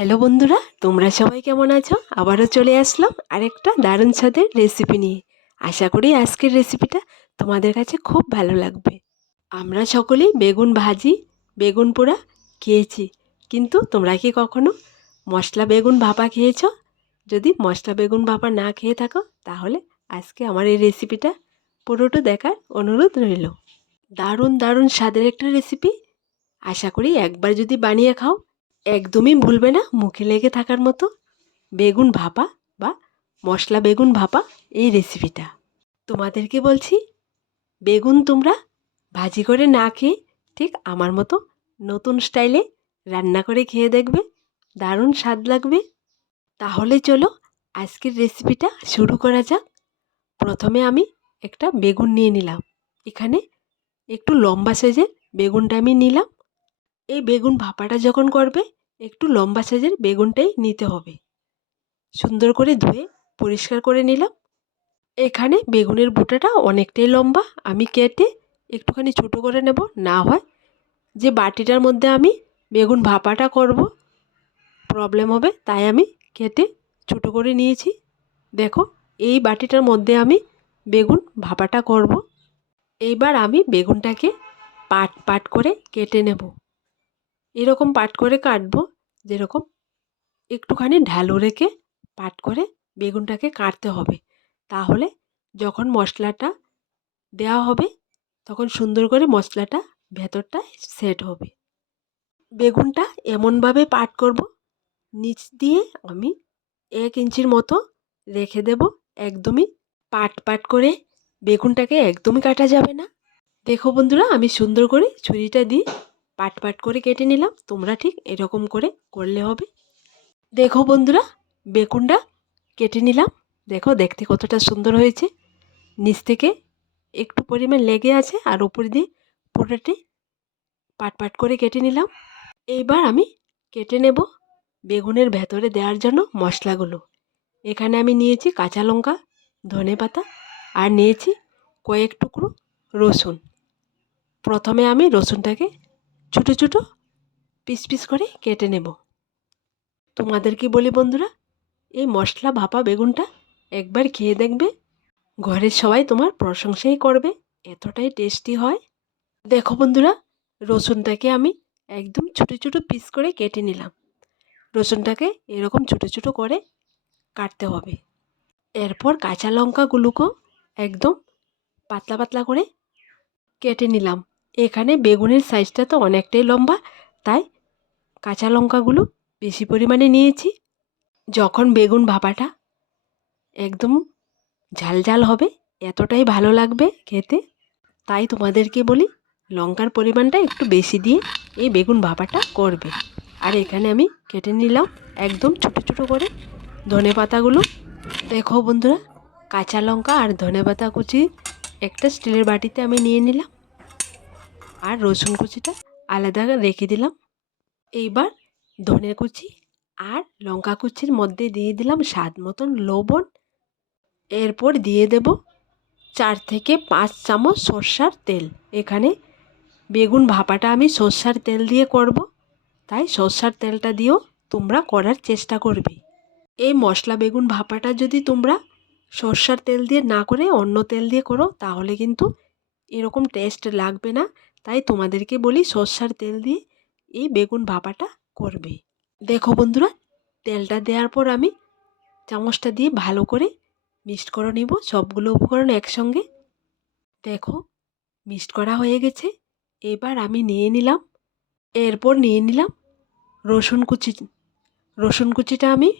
Hello বন্ধুরা, তোমরা সবাই কেমন আছো? আবারও চলে আসলাম আরেকটা দারুণ স্বাদের রেসিপি নিয়ে। আশা করি আজকের রেসিপিটা তোমাদের কাছে খুব ভালো লাগবে। আমরা সকলেই বেগুন ভাজি, বেগুন পোড়া খেয়েছি। কিন্তু তোমরা কি কখনো মশলা বেগুন ভাপা খেয়েছো? যদি মশলা বেগুন ভাপা না খেয়ে থাকো, তাহলে আজকে আমার এই রেসিপিটা পুরোটা দেখার অনুরোধ রইল। দারুণ দারুণ স্বাদের একটা রেসিপি আশা করি একবার যদি বানিয়ে খাও একদমই ভুলবে না মুখে লেগে থাকার মতো বেগুন ভাপা বা মশলা বেগুন ভাপা এই রেসিপিটা তোমাদেরকে বলছি, বেগুন তোমরা ভাজি করে না খেয়ে ঠিক আমার মতো নতুন স্টাইলে রান্না করে খেয়ে দেখবে, দারুণ স্বাদ লাগবে। তাহলে চলো আজকের রেসিপিটা শুরু করা যাক। প্রথমে আমি একটা বেগুন নিয়ে নিলাম। এখানে একটু লম্বা সাইজের বেগুনটা আমি নিলাম। এই বেগুন ভাপাটা যখন করবে, একটু লম্বা সাইজের বেগুনটাই নিতে হবে। সুন্দর করে ধুয়ে পরিষ্কার করে নিলাম। এখানে বেগুনের বুটাটা অনেকটাই লম্বা, আমি কেটে একটুখানি ছোটো করে নেব, না হয় যে বাটিটার মধ্যে আমি বেগুন ভাপাটা করব প্রবলেম হবে, তাই আমি কেটে ছোটো করে নিয়েছি। দেখো, এই বাটিটার মধ্যে আমি বেগুন ভাপাটা করব। এইবার আমি বেগুনটাকে পাট পাট করে কেটে নেব। এরকম পাট করে কাটবো, যেরকম একটুখানি ঢালু রেখে পাট করে বেগুনটাকে কাটতে হবে। তাহলে যখন মশলাটা দেওয়া হবে, তখন সুন্দর করে মশলাটা ভেতরটা সেট হবে। বেগুনটা এমনভাবে পাট করব, নিচ দিয়ে আমি এক ইঞ্চির মতো রেখে দেব, একদমই পাট পাট করে বেগুনটাকে একদমই কাটা যাবে না। দেখো বন্ধুরা, আমি সুন্দর করে ছুরিটা দিয়ে পাট পাট করে কেটে নিলাম। তোমরা ঠিক এরকম করে করলে হবে। দেখো বন্ধুরা, বেগুনটা কেটে নিলাম। দেখো, দেখতে কতটা সুন্দর হয়েছে। নিচ থেকে একটু পরিমাণ লেগে আছে আর উপর দিয়ে পুরোটি পাট পাট করে কেটে নিলাম। এইবার আমি কেটে নেব বেগুনের ভেতরে দেওয়ার জন্য মশলাগুলো। এখানে আমি নিয়েছি কাঁচা লঙ্কা, ধনে পাতা আর নিয়েছি কয়েক টুকরো রসুন। প্রথমে আমি রসুনটাকে ছোটো ছোটো পিস পিস করে কেটে নেব। তোমাদেরকে বলি বন্ধুরা, এই মশলা ভাপা বেগুনটা একবার খেয়ে দেখবে, ঘরের সবাই তোমার প্রশংসাই করবে, এতটাই টেস্টি হয়। দেখো বন্ধুরা, রসুনটাকে আমি একদম ছোটো ছোটো পিস করে কেটে নিলাম। রসুনটাকে এরকম ছোটো ছোটো করে কাটতে হবে। এরপর কাঁচা লঙ্কাগুলোকেও একদম পাতলা পাতলা করে কেটে নিলাম। এখানে বেগুনের সাইজটা তো অনেকটাই লম্বা, তাই কাঁচা লঙ্কাগুলো বেশি পরিমাণে নিয়েছি। যখন বেগুন ভাপাটা একদম ঝাল ঝাল হবে, এতটাই ভালো লাগবে খেতে, তাই তোমাদেরকে বলি লঙ্কার পরিমাণটা একটু বেশি দিয়ে এই বেগুন ভাপাটা করবে। আর এখানে আমি কেটে নিলাম একদম ছোটো ছোটো করে ধনে পাতাগুলো। দেখো বন্ধুরা, কাঁচা লঙ্কা আর ধনে পাতা কুচি একটা স্টিলের বাটিতে আমি নিয়ে নিলাম। আর রসুন কুচিটা আলাদা রেখে দিলাম। এইবার ধনে কুচি আর লঙ্কা কুচির মধ্যে দিয়ে দিলাম স্বাদ মতন লবণ। এরপর দিয়ে দেব চার থেকে পাঁচ চামচ সর্ষার তেল। এখানে বেগুন ভাপাটা আমি সর্ষার তেল দিয়ে করব। তাই সর্ষার তেলটা দিয়েও তোমরা করার চেষ্টা করবে। এই মশলা বেগুন ভাপাটা যদি তোমরা সর্ষার তেল দিয়ে না করে অন্য তেল দিয়ে করো, তাহলে কিন্তু এরকম টেস্ট লাগবে না। তাই তোমাদেরকে বলি সর্ষার তেল দিয়ে এই বেগুন ভাপাটা করবে। দেখো বন্ধুরা, তেলটা দেওয়ার পর আমি চামচটা দিয়ে ভালো করে মিক্সড করে নিব, সবগুলো উপকরণ একসঙ্গে। দেখো, মিক্সড করা হয়ে গেছে। এবার আমি নিয়ে নিলাম, এরপর নিয়ে নিলাম রসুন কুচি। রসুন কুচিটা আমি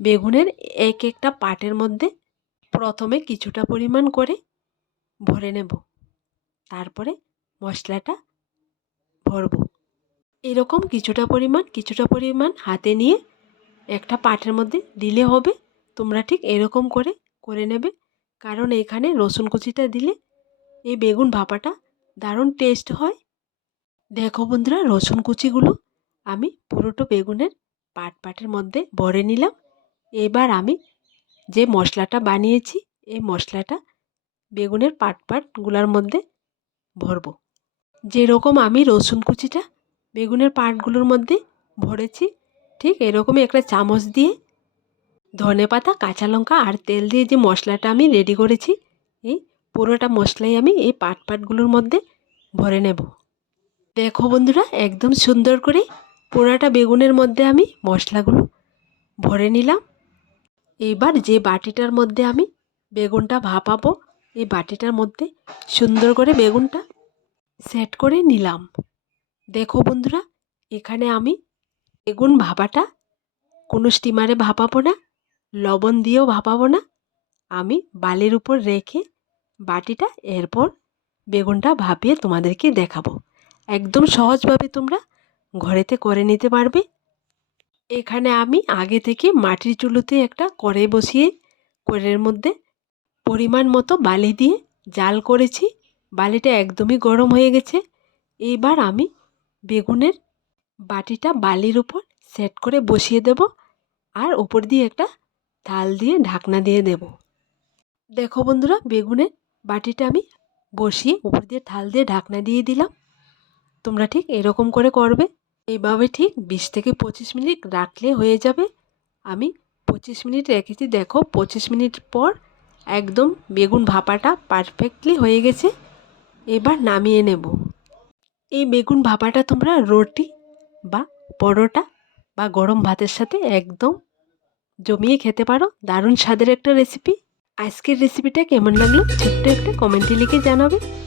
বেগুনের এক একটা পাটের মধ্যে প্রথমে কিছুটা পরিমাণ করে ভরে নেব। তারপরে মশলাটা ভরব। এরকম কিছুটা পরিমাণ কিছুটা পরিমাণ হাতে নিয়ে একটা পাটের মধ্যে দিলে হবে। তোমরা ঠিক এরকম করে করে নেবে। কারণ এখানে রসুন কুচিটা দিলে এই বেগুন ভাপাটা দারুণ টেস্ট হয়। দেখো বন্ধুরা, রসুন কুচিগুলো আমি পুরোটো বেগুনের পাট পাটের মধ্যে ভরে নিলাম। এবার আমি যে মশলাটা বানিয়েছি, এই মশলাটা বেগুনের পাট পাটগুলোর মধ্যে ভরবো। যেরকম আমি রসুন কুচিটা বেগুনের পাটগুলোর মধ্যে ভরেছি, ঠিক এরকমই একটা চামচ দিয়ে ধনে পাতা, কাঁচা লঙ্কা আর তেল দিয়ে যে মশলাটা আমি রেডি করেছি, এই পুরোটা মশলাই আমি এই পাট পাটগুলোর মধ্যে ভরে নেব। দেখো বন্ধুরা, একদম সুন্দর করে পোড়াটা বেগুনের মধ্যে আমি মশলাগুলো ভরে নিলাম। এইবার যে বাটিটার মধ্যে আমি বেগুনটা ভাপাবো, এই বাটিটার মধ্যে সুন্দর করে বেগুনটা সেট করে নিলাম। দেখো বন্ধুরা, এখানে আমি বেগুন ভাপাটা, কোনো স্টিমারে ভাপাবো না, লবণ দিয়েও ভাপাবো না, আমি বালির উপর রেখে বাটিটা এরপর বেগুনটা ভাপিয়ে তোমাদেরকে দেখাবো। একদম সহজভাবে তোমরা ঘরেতে করে নিতে পারবে। এখানে আমি আগে থেকে মাটির চুলোতে একটা কড়াই বসিয়ে, কড়াইয়ের মধ্যে পরিমাণ মতো বালি দিয়ে জাল করেছি। বালিটা একদমই গরম হয়ে গেছে। এইবার আমি বেগুনের বাটিটা বালির উপর সেট করে বসিয়ে দেব আর ওপর দিয়ে একটা থাল দিয়ে ঢাকনা দিয়ে দেব। দেখো বন্ধুরা, বেগুনের বাটিটা আমি বসিয়ে উপর দিয়ে থাল দিয়ে ঢাকনা দিয়ে দিলাম। তোমরা ঠিক এরকম করে করবে। এইভাবে ঠিক বিশ থেকে পঁচিশ মিনিট রাখলে হয়ে যাবে। আমি পঁচিশ মিনিট রেখেছি। দেখো পঁচিশ মিনিট পর একদম বেগুন ভাপাটা পারফেক্টলি হয়ে গেছে। এবার নামিয়ে নেব। এই বেগুন ভাপাটা তোমরা রুটি বা পরোটা বা গরম ভাতের সাথে একদম জমিয়ে খেতে পারো। দারুণ স্বাদের একটা রেসিপি আজকের রেসিপিটা কেমন লাগল? ছোট্ট একটা কমেন্টে লিখে জানাবে।